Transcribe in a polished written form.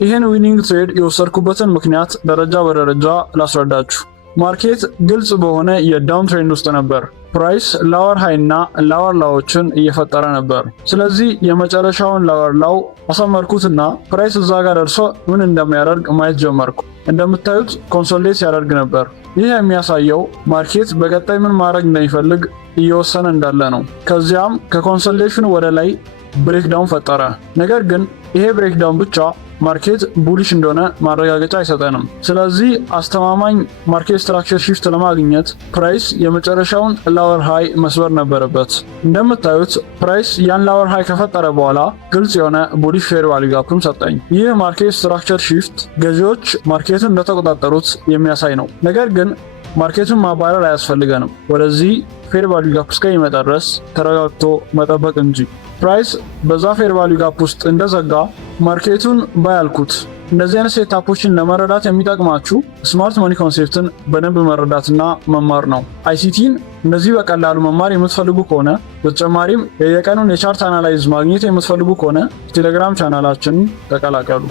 ይህን ዊኒንግ ትሬድ የወሰድኩበትን ምክንያት ደረጃ በደረጃ ላስረዳችሁ። ማርኬት ግልጽ በሆነ የዳውን ትሬንድ ውስጥ ነበር። ፕራይስ ላወር ሃይ እና ላወር ላዎችን እየፈጠረ ነበር። ስለዚህ የመጨረሻውን ላወር ላው አሰመርኩትና ፕራይስ እዛ ጋር ደርሶ ምን እንደሚያደርግ ማየት ጀመርኩ። እንደምታዩት ኮንሶሊዴት ሲያደርግ ነበር። ይህ የሚያሳየው ማርኬት በቀጣይ ምን ማድረግ እንደሚፈልግ እየወሰነ እንዳለ ነው። ከዚያም ከኮንሶሊዴሽኑ ወደ ላይ ብሬክዳውን ፈጠረ። ነገር ግን ይሄ ብሬክዳውን ብቻ ማርኬት ቡሊሽ እንደሆነ ማረጋገጫ አይሰጠንም። ስለዚህ አስተማማኝ ማርኬት ስትራክቸር ሺፍት ለማግኘት ፕራይስ የመጨረሻውን ላወር ሃይ መስበር ነበረበት። እንደምታዩት ፕራይስ ያን ላወር ሃይ ከፈጠረ በኋላ ግልጽ የሆነ ቡሊሽ ፌር ቫልዩ ጋፕም ሰጠኝ። ይህ ማርኬት ስትራክቸር ሺፍት ገዢዎች ማርኬቱን እንደተቆጣጠሩት የሚያሳይ ነው። ነገር ግን ማርኬቱን ማባረር አያስፈልገንም። ወደዚህ ፌር ቫልዩ ጋፕ እስከሚመጣ ድረስ ተረጋግቶ መጠበቅ እንጂ። ፕራይስ በዛ ፌር ቫልዩ ጋፕ ውስጥ እንደዘጋ ማርኬቱን ባያልኩት። እንደዚህ አይነት ሴታፖችን ለመረዳት የሚጠቅማችሁ ስማርት መኒ ኮንሴፕትን በደንብ መረዳትና መማር ነው። አይሲቲን እንደዚህ በቀላሉ መማር የምትፈልጉ ከሆነ በተጨማሪም የየቀኑን የቻርት አናላይዝ ማግኘት የምትፈልጉ ከሆነ ቴሌግራም ቻናላችንን ተቀላቀሉ።